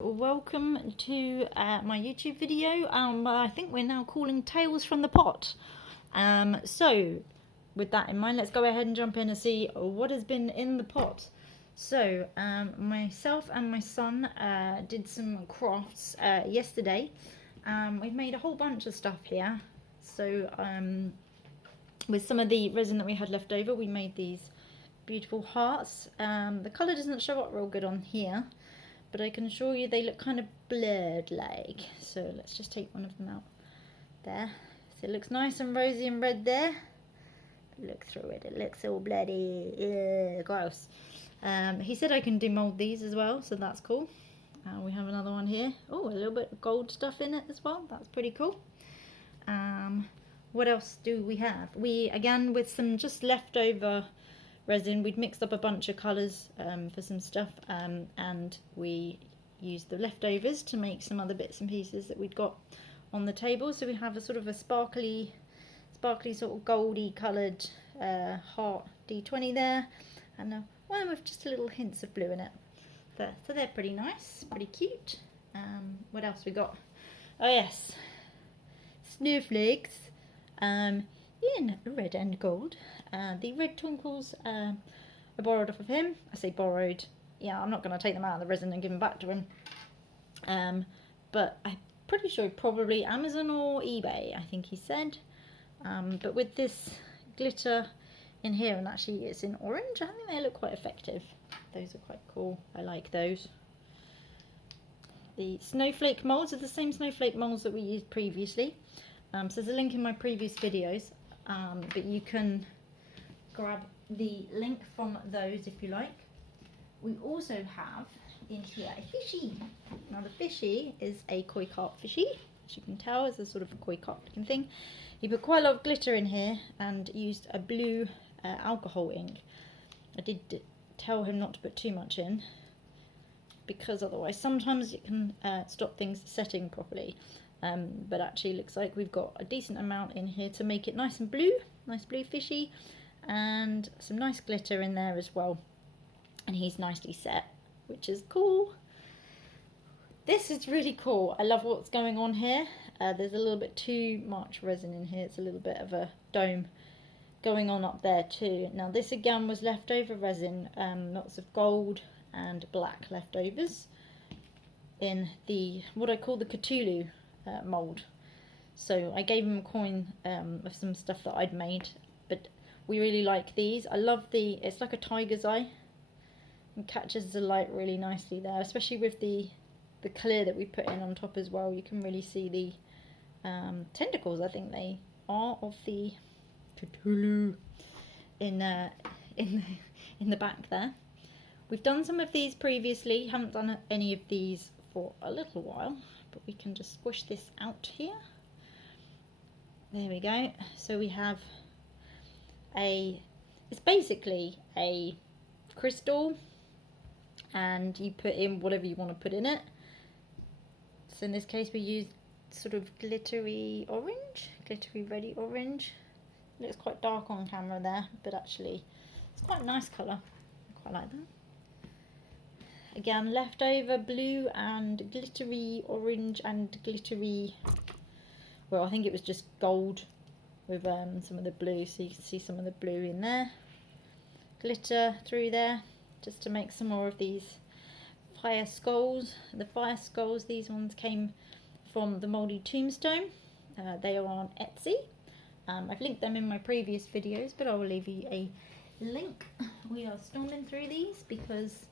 Welcome to my YouTube video. I think we're now calling Tales from the Pot. So with that in mind, let's go ahead and jump in and see what has been in the pot. So myself and my son did some crafts yesterday. We've made a whole bunch of stuff here. So with some of the resin that we had left over, we made these beautiful hearts. The colour doesn't show up real good on here, but I can assure you they look kind of blurred like. So let's just take one of them out there. So it looks nice and rosy and red there. Look through it, it looks all bloody. Ew, gross. He said I can demould these as well, so that's cool. We have another one here. Oh, a little bit of gold stuff in it as well. That's pretty cool. What else do we have? We, again, with some just leftover resin, we'd mixed up a bunch of colours for some stuff, and we used the leftovers to make some other bits and pieces that we'd got on the table. So we have a sort of a sparkly sort of goldy coloured heart D20 there, and one with just a little hints of blue in it. So they're pretty nice, pretty cute. What else we got? Oh yes, snowflakes in red and gold. The red twinkles I borrowed off of him. I say borrowed, yeah, I'm not going to take them out of the resin and give them back to him. But I'm pretty sure probably Amazon or eBay, I think he said. But with this glitter in here, and actually it's in orange, I think they look quite effective. Those are quite cool. I like those. The snowflake moulds are the same snowflake moulds that we used previously. So there's a link in my previous videos, but you can grab the link from those if you like. We also have in here a fishy. Now the fishy is a koi carp fishy. As you can tell, it's a sort of a koi carp looking thing. He put quite a lot of glitter in here and used a blue alcohol ink. I did tell him not to put too much in, because otherwise sometimes it can stop things setting properly. But actually looks like we've got a decent amount in here to make it nice and blue, nice blue fishy, and some nice glitter in there as well. And he's nicely set, which is cool. This is really cool. I love what's going on here. There's a little bit too much resin in here. It's a little bit of a dome going on up there too. Now this again was leftover resin, lots of gold and black leftovers in the, what I call the Cthulhu mould. So I gave him a coin of some stuff that I'd made, but we really like these. I love it's like a tiger's eye and catches the light really nicely there, especially with the clear that we put in on top as well. You can really see the tentacles, I think they are, of the Cthulhu in the back there. We've done some of these previously, haven't done any of these for a little while, but we can just squish this out here. There we go. So we have it's basically a crystal, and you put in whatever you want to put in it. So in this case we used sort of glittery orange, glittery reddy orange. It looks quite dark on camera there, but actually it's quite a nice colour. I quite like that. Again, leftover blue and glittery orange and glittery, well, I think it was just gold with some of the blue, so you can see some of the blue in there. Glitter through there, just to make some more of these fire skulls. The fire skulls, these ones came from the Mouldy Tombstone. They are on Etsy. I've linked them in my previous videos, but I will leave you a link. We are storming through these because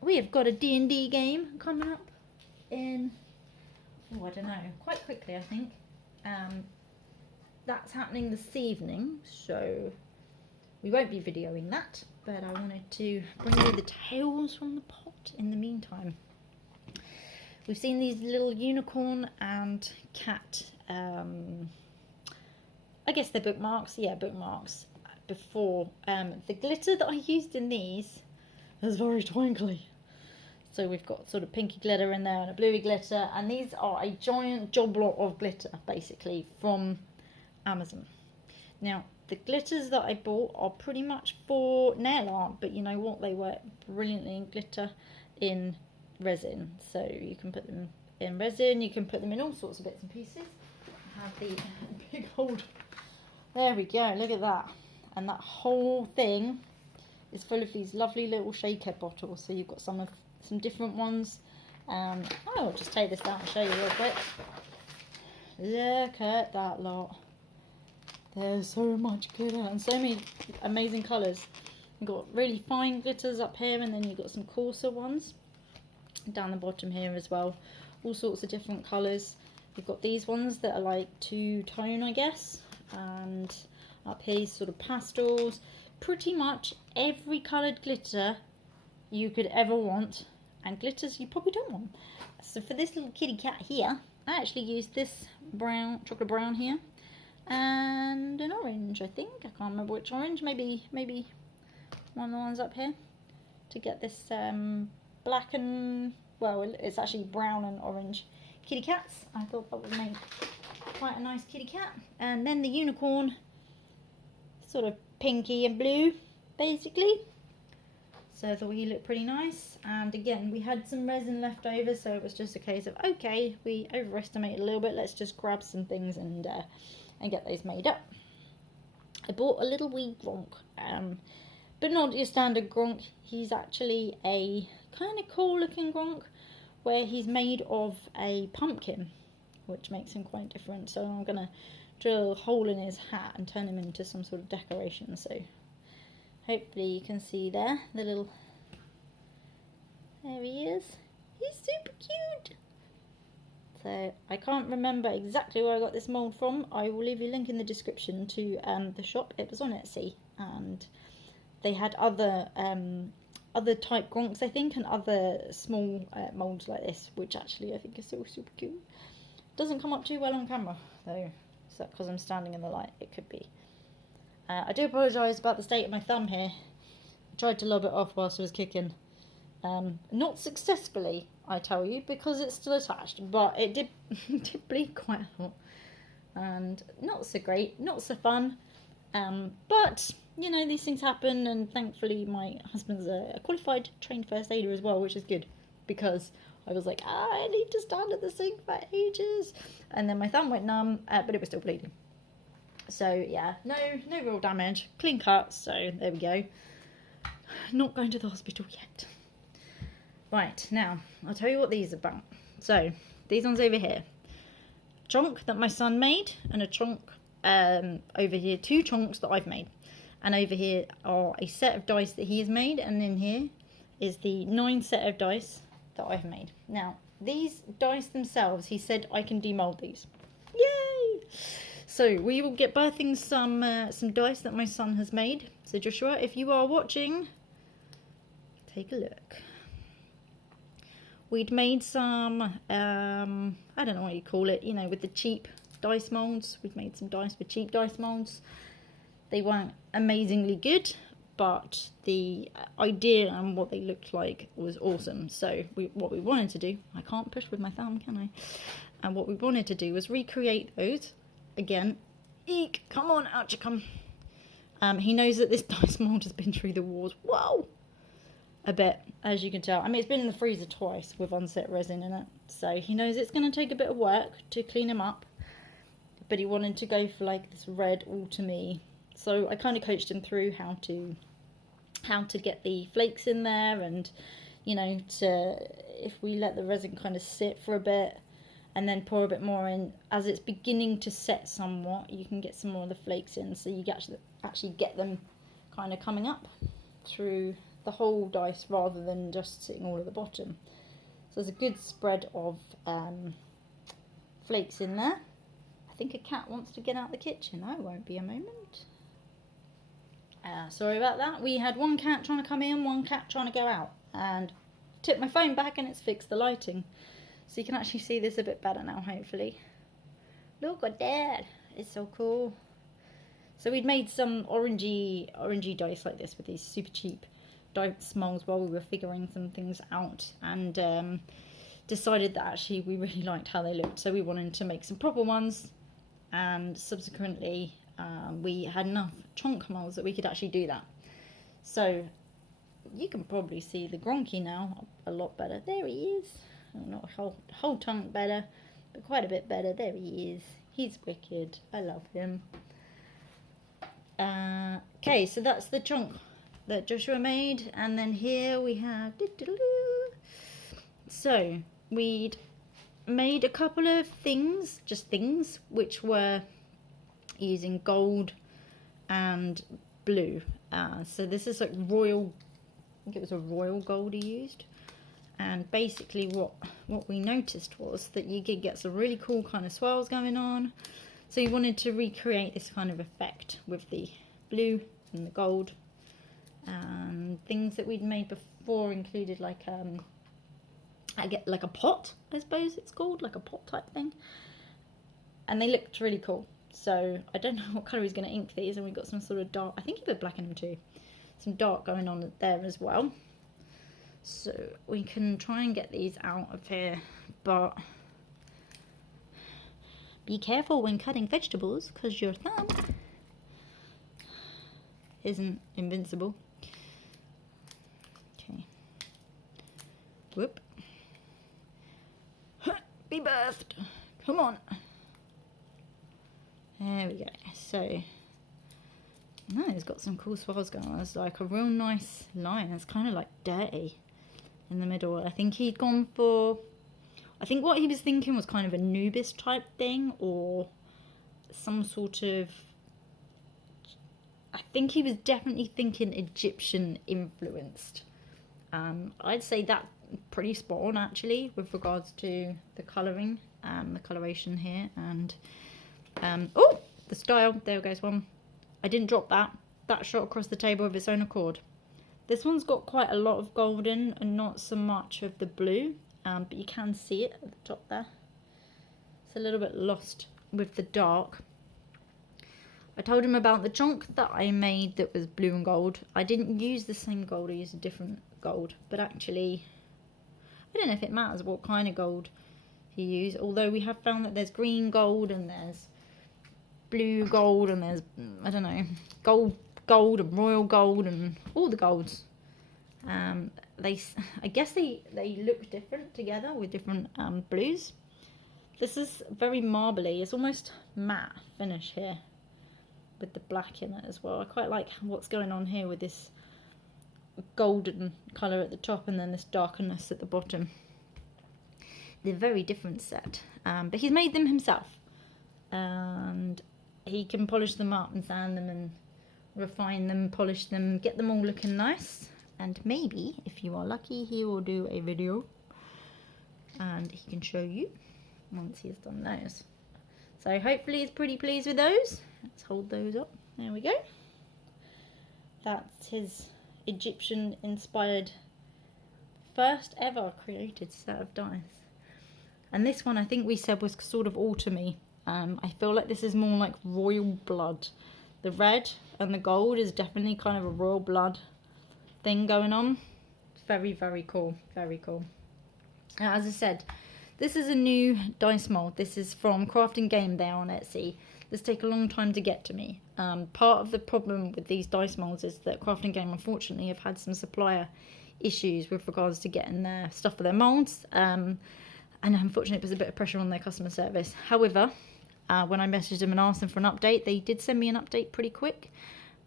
we have got a D&D game coming up in, oh, I don't know, quite quickly I think. That's happening this evening, so we won't be videoing that, but I wanted to bring you the tales from the pot in the meantime. We've seen these little unicorn and cat, I guess they're bookmarks, yeah, bookmarks, before. The glitter that I used in these is very twinkly. So we've got sort of pinky glitter in there and a bluey glitter, and these are a giant job lot of glitter, basically, from Amazon. Now, the glitters that I bought are pretty much for nail art, but you know what, they work brilliantly in glitter in resin. So you can put them in resin, you can put them in all sorts of bits and pieces. I have the big old, there we go, look at that. And that whole thing is full of these lovely little shaker bottles. So you've got some different ones. I'll just take this out and show you real quick. Look at that lot. There's so much glitter and so many amazing colours. You've got really fine glitters up here, and then you've got some coarser ones down the bottom here as well. All sorts of different colours. You've got these ones that are like two-tone, I guess, and up here sort of pastels. Pretty much every coloured glitter you could ever want, and glitters you probably don't want. So for this little kitty cat here, I actually used this brown, chocolate brown here, and an orange, I think. I can't remember which orange, maybe one of the ones up here, to get this black and, well, it's actually brown and orange kitty cats. I thought that would make quite a nice kitty cat. And then the unicorn, sort of pinky and blue, basically. So I thought he looked pretty nice. And again, we had some resin left over, so it was just a case of, okay, we overestimated a little bit, let's just grab some things and get those made up. I bought a little wee Gronk, but not your standard Gronk. He's actually a kind of cool looking Gronk, where he's made of a pumpkin, which makes him quite different. So I'm going to drill a hole in his hat and turn him into some sort of decoration. So hopefully you can see there, the little, there he is. He's super cute. So I can't remember exactly where I got this mould from. I will leave you a link in the description to the shop. It was on Etsy, and they had other type Gronks, I think, and other small moulds like this, which actually I think is so super cute. Doesn't come up too well on camera though, so because I'm standing in the light, it could be. I do apologise about the state of my thumb here. I tried to lob it off whilst I was kicking. Not successfully, I tell you, because it's still attached, but it did bleed quite a lot. And not so great, not so fun. But, you know, these things happen, and thankfully my husband's a qualified trained first aider as well, which is good, because I was like, I need to stand at the sink for ages. And then my thumb went numb, but it was still bleeding. So yeah, no real damage, clean cut, so there we go. Not going to the hospital yet. Right, now, I'll tell you what these are about. So, these ones over here. A chonk that my son made, and a chonk over here, 2 chonks that I've made. And over here are a set of dice that he has made, and in here is the 9 set of dice that I've made. Now, these dice themselves, he said I can demould these. Yay! So, we will get birthing some dice that my son has made. So, Joshua, if you are watching, take a look. We'd made some, I don't know what you call it, you know, with the cheap dice moulds. We've made some dice with cheap dice moulds. They weren't amazingly good, but the idea and what they looked like was awesome. So what we wanted to do, I can't push with my thumb, can I? And what we wanted to do was recreate those. Again, eek, come on, out you come. He knows that this dice mould has been through the wars. Whoa! A bit, as you can tell. I mean, it's been in the freezer twice with unset resin in it, so he knows it's going to take a bit of work to clean him up, but he wanted to go for like this red autumny. So I kind of coached him through how to get the flakes in there, and you know, if we let the resin kind of sit for a bit and then pour a bit more in, as it's beginning to set somewhat, you can get some more of the flakes in, so you actually get them kind of coming up through the whole dice rather than just sitting all at the bottom. So there's a good spread of flakes in there. I think a cat wants to get out of the kitchen. I won't be a moment. Sorry about that. We had one cat trying to come in, one cat trying to go out, and tipped my phone back and it's fixed the lighting. So you can actually see this a bit better now, hopefully. Look at that. It's so cool. So we'd made some orangey dice like this with these super cheap dice molds while we were figuring some things out, and decided that actually we really liked how they looked, so we wanted to make some proper ones, and subsequently we had enough chonk molds that we could actually do that. So you can probably see the Gronky now a lot better. There he is. Oh, not a whole ton better, but quite a bit better. There he is. He's wicked. I love him. Okay, so that's the chunk that Joshua made, and then here we have. So we'd made a couple of things, just things, which were using gold and blue. So this is like royal, I think it was a royal gold he used. And basically what we noticed was that you could get some really cool kind of swirls going on. So you wanted to recreate this kind of effect with the blue and the gold. Things that we'd made before included like I get like a pot, I suppose it's called, like a pot type thing. And they looked really cool. So I don't know what colour he's going to ink these, and we've got some sort of dark, I think he put black in them too. Some dark going on there as well. So we can try and get these out of here, but be careful when cutting vegetables because your thumb isn't invincible. Okay. Whoop. Be birthed. Come on. There we go. So, no, it's got some cool swirls going on. It's like a real nice line. It's kind of like dirty in the middle. I think he'd gone for, I think what he was thinking was kind of a Nubis type thing, or some sort of, I think he was definitely thinking Egyptian influenced. I'd say that pretty spot on actually with regards to the colouring, the coloration here, and oh, the style, there goes one. I didn't drop that. That shot across the table of its own accord. This one's got quite a lot of gold in and not so much of the blue, but you can see it at the top there. It's a little bit lost with the dark. I told him about the chunk that I made that was blue and gold. I didn't use the same gold, I used a different gold, but actually I don't know if it matters what kind of gold you use, although we have found that there's green gold and there's blue gold and there's, I don't know, gold and royal gold and all the golds. I guess they look different together with different blues. This is very marbly. It's almost matte finish here with the black in it as well. I quite like what's going on here with this golden colour at the top and then this darkness at the bottom. They're very different set, but he's made them himself, and he can polish them up and sand them and refine them, polish them, get them all looking nice. And maybe, if you are lucky, he will do a video and he can show you once he's done those. So hopefully he's pretty pleased with those. Let's hold those up. There we go. That's his Egyptian inspired first ever created set of dice. And this one I think we said was sort of autumny. I feel like this is more like royal blood. The red and the gold is definitely kind of a royal blood thing going on. Very, very cool. Very cool. Now, as I said, this is a new dice mould. This is from Crafting Game there on Etsy. This take a long time to get to me. Part of the problem with these dice moulds is that Crafting Game unfortunately have had some supplier issues with regards to getting their stuff for their moulds. And unfortunately, it was a bit of pressure on their customer service. However, when I messaged them and asked them for an update, they did send me an update pretty quick.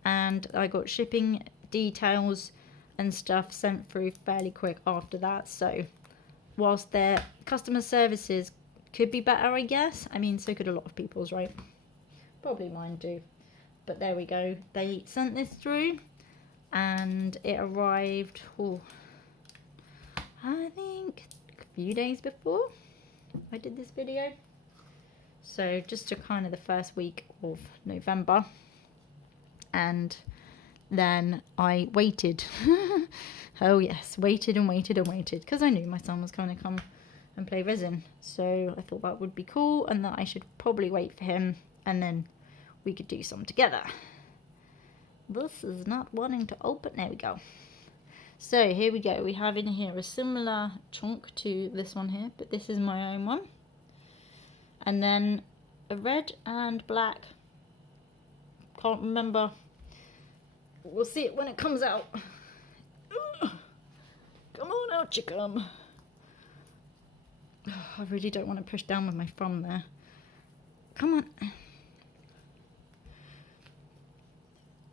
And I got shipping details and stuff sent through fairly quick after that. So whilst their customer services could be better, I guess. I mean, so could a lot of people's, right? Probably mine too. But there we go. They sent this through and it arrived, I think a few days before I did this video. So just to kind of the first week of November. And then I waited. Oh yes, waited and waited and waited. Because I knew my son was going to come and play resin. So I thought that would be cool and that I should probably wait for him. And then we could do some together. This is not wanting to open. There we go. So here we go. We have in here a similar chunk to this one here. But this is my own one. And then a red and black. Can't remember. We'll see it when it comes out. Come on, out you come. I really don't want to push down with my thumb there. Come on.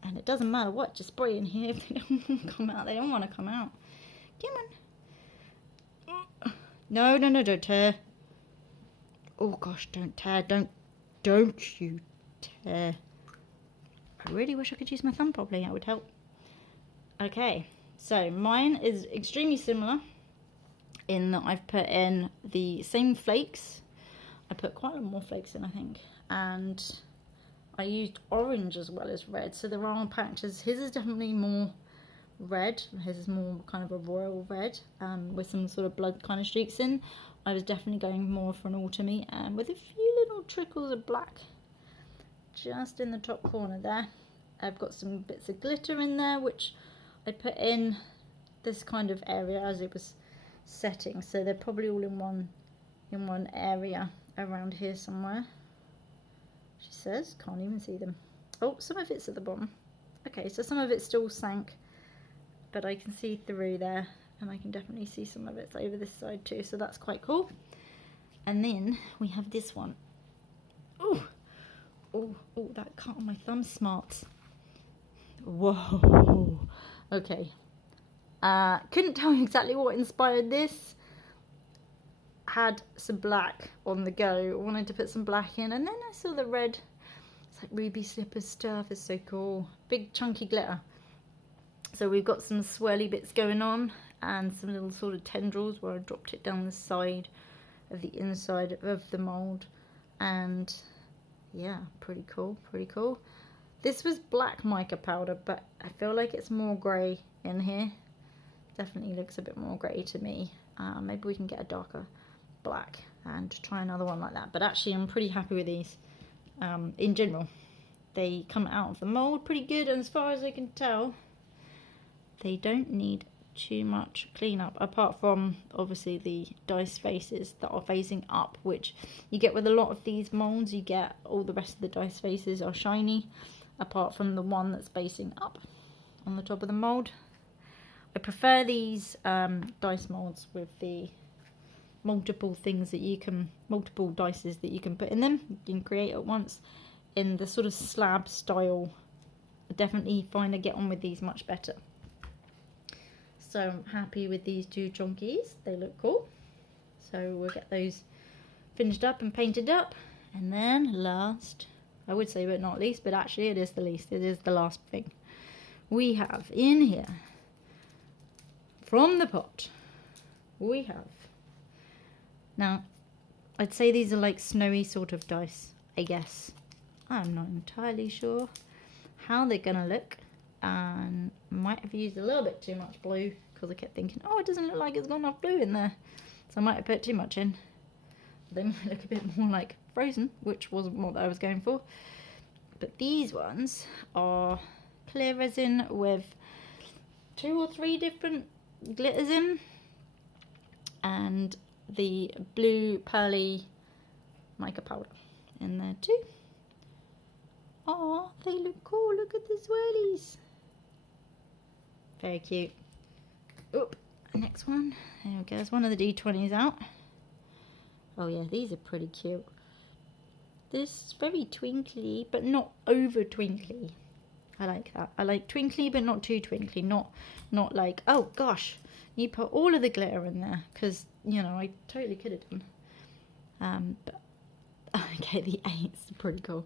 And it doesn't matter what you spray in here if they don't come out. They don't want to come out. Come on. No, no, no, don't tear. Oh gosh, don't tear. Don't you tear. I really wish I could use my thumb properly. That would help. Okay, so mine is extremely similar in that I've put in the same flakes. I put quite a lot more flakes in, I think. And I used orange as well as red. So there are patches. His is definitely more red. His is more kind of a royal red with some sort of blood kind of streaks in. I was definitely going more for an autumny and with a few little trickles of black just in the top corner there. I've got some bits of glitter in there which I put in this kind of area as it was setting. So they're probably all in one area around here somewhere. She says, can't even see them. Oh, some of it's at the bottom. Okay, so some of it still sank, but I can see through there, and I can definitely see some of it over this side too, so that's quite cool. And then we have this one. Oh, oh, oh, that cut on my thumb smarts. Whoa. Okay. Couldn't tell you exactly what inspired this. Had some black on the go, wanted to put some black in, and then I saw the red. It's like ruby slippers stuff. It's so cool. Big chunky glitter. So we've got some swirly bits going on and some little sort of tendrils where I dropped it down the side of the inside of the mould. And yeah, pretty cool, pretty cool. This was black mica powder, but I feel like it's more grey in here. Definitely looks a bit more grey to me. Maybe we can get a darker black and try another one like that. But actually I'm pretty happy with these in general. They come out of the mould pretty good, and as far as I can tell they don't need too much cleanup, apart from obviously the dice faces that are facing up, which you get with a lot of these moulds. You get all the rest of the dice faces are shiny apart from the one that's facing up on the top of the mould. I prefer these dice moulds with the multiple things that you can, multiple dices that you can put in them, you can create at once, in the sort of slab style. I definitely find I get on with these much better. So I'm happy with these two chonkies, they look cool. So we'll get those finished up and painted up. And then last, I would say but not least, but actually it is the least, it is the last thing. We have in here, from the pot, we have, now I'd say these are like snowy sort of dice, I guess. I'm not entirely sure how they're gonna look, and might have used a little bit too much blue because I kept thinking, oh, it doesn't look like it's got enough blue in there, so I might have put too much in. They might look a bit more like frozen, which wasn't what I was going for. But these ones are clear resin with 2 or 3 different glitters in, and the blue pearly mica powder in there too. Oh, they look cool. Look at the swirlies. Very cute. Oop, next one. There we go. There's one of the D20s out. Oh yeah, these are pretty cute. This is very twinkly, but not over twinkly. I like that. I like twinkly, but not too twinkly. Not like, oh gosh, you put all of the glitter in there, because, you know, I totally could have done. But okay, the 8's pretty cool.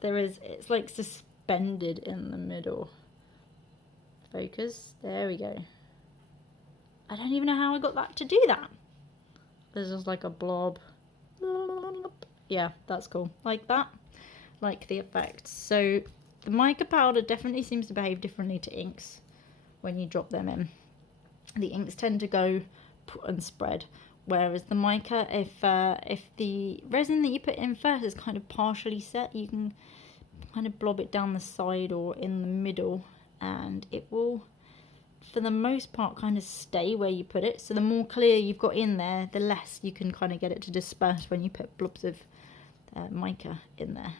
There is, it's like suspended in the middle. Focus. There we go. I don't even know how I got that to do that. There's just like a blob. Yeah, that's cool. Like that. Like the effects. So the mica powder definitely seems to behave differently to inks when you drop them in. The inks tend to go and spread, whereas the mica, if the resin that you put in first is kind of partially set, you can kind of blob it down the side or in the middle, and it will, for the most part, kind of stay where you put it. So the more clear you've got in there, the less you can kind of get it to disperse when you put blobs of mica in there.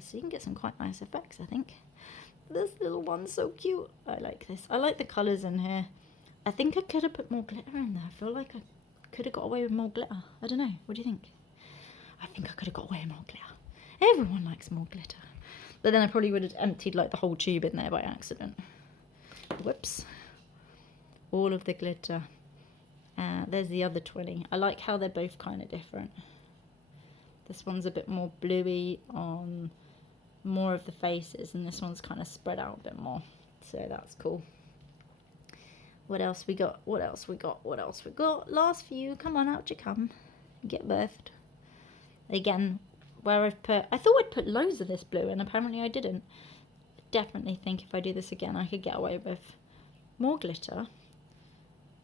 So you can get some quite nice effects, I think. This little one's so cute. I like this. I like the colours in here. I think I could have put more glitter in there. I feel like I could have got away with more glitter. I don't know. What do you think? I think I could have got away with more glitter. Everyone likes more glitter. But then I probably would have emptied like the whole tube in there by accident. Whoops. All of the glitter. There's the other 20. I like how they're both kind of different. This one's a bit more bluey on more of the faces, and this one's kind of spread out a bit more. So that's cool. What else we got? What else we got? What else we got? Last few. Come on, out you come. Get birthed. Again, where I've put... I thought I'd put loads of this blue, and apparently I didn't. Definitely think if I do this again, I could get away with more glitter.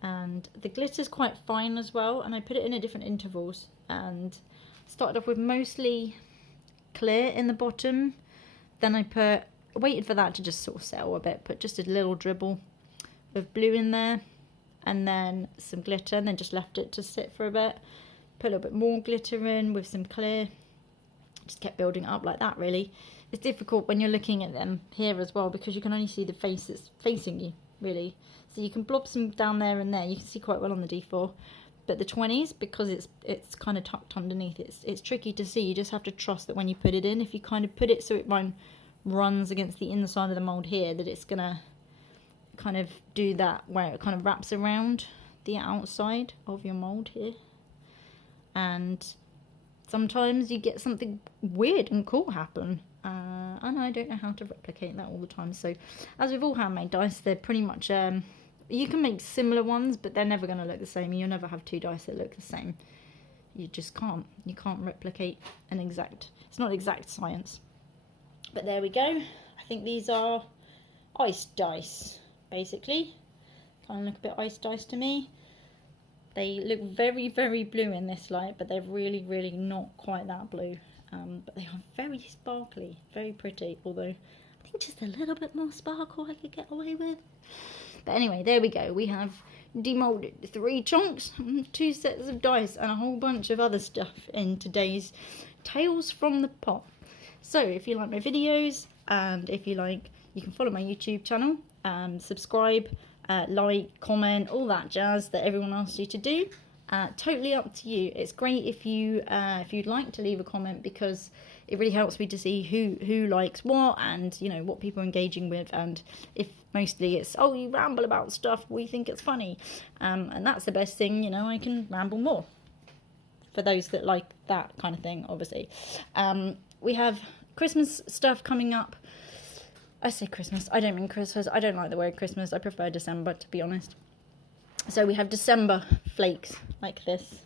And the glitter's quite fine as well, and I put it in at different intervals. And started off with mostly clear in the bottom. Then I waited for that to just sort of settle a bit, put just a little dribble of blue in there, and then some glitter, and then just left it to sit for a bit. Put a little bit more glitter in with some clear. Just kept building up like that, really. It's difficult when you're looking at them here as well, because you can only see the faces facing you, really. So you can blob some down there and there. You can see quite well on the D4. But the 20s, because it's kind of tucked underneath, it's tricky to see. You just have to trust that when you put it in, if you kind of put it so it runs against the inside of the mould here, that it's going to kind of do that where it kind of wraps around the outside of your mould here. And sometimes you get something weird and cool happen. And I don't know how to replicate that all the time. So as with all handmade dice, they're pretty much... you can make similar ones, but they're never going to look the same. You'll never have two dice that look the same. You just can't. You can't replicate an exact... It's not exact science. But there we go. I think these are ice dice, basically. Kind of look a bit ice dice to me. They look very, very blue in this light, but they're really, really not quite that blue. But they are very sparkly, very pretty. Although, I think just a little bit more sparkle I could get away with. But anyway, there we go. We have demolded 3 chunks, 2 sets of dice, and a whole bunch of other stuff in today's Tales from the Pot. So, if you like my videos, and if you like, you can follow my YouTube channel, subscribe, like, comment, all that jazz that everyone asks you to do. Totally up to you. It's great if you'd like to leave a comment, because it really helps me to see who likes what, and you know what people are engaging with. And if mostly it's, oh, you ramble about stuff, we think it's funny, and that's the best thing, you know, I can ramble more for those that like that kind of thing, obviously. We have Christmas stuff coming up. I say Christmas, I don't mean Christmas. I don't like the word Christmas. I prefer December, to be honest. So we have December flakes like this,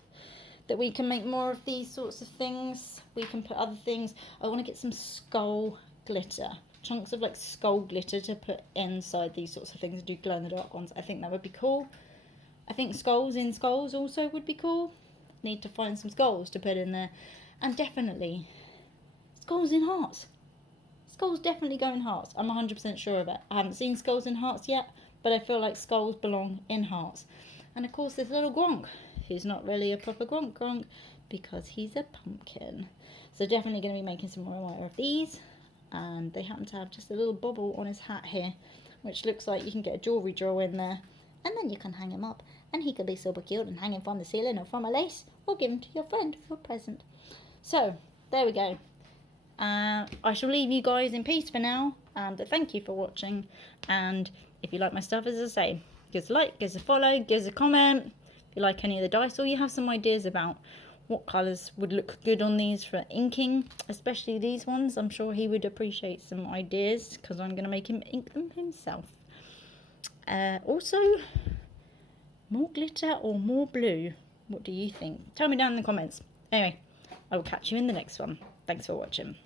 that we can make more of these sorts of things. We can put other things. I want to get some skull glitter, chunks of like skull glitter to put inside these sorts of things and do glow in the dark ones. I think that would be cool. I think skulls in skulls also would be cool. Need to find some skulls to put in there. And definitely skulls in hearts. Skulls definitely go in hearts. I'm 100% sure of it. I haven't seen skulls in hearts yet, but I feel like skulls belong in hearts. And of course this little Gronk, who's not really a proper Gronk because he's a pumpkin. So definitely going to be making some more of these. And they happen to have just a little bobble on his hat here, which looks like you can get a jewellery drawer in there. And then you can hang him up, and he could be super cute and hang him from the ceiling or from a lace, or give him to your friend for a present. So there we go. I shall leave you guys in peace for now, and thank you for watching. And if you like my stuff, as I say, give us a like, give us a follow, give us a comment if you like any of the dice, or you have some ideas about what colours would look good on these for inking, especially these ones. I'm sure he would appreciate some ideas, because I'm going to make him ink them himself. Also, more glitter or more blue? What do you think? Tell me down in the comments. Anyway, I will catch you in the next one. Thanks for watching.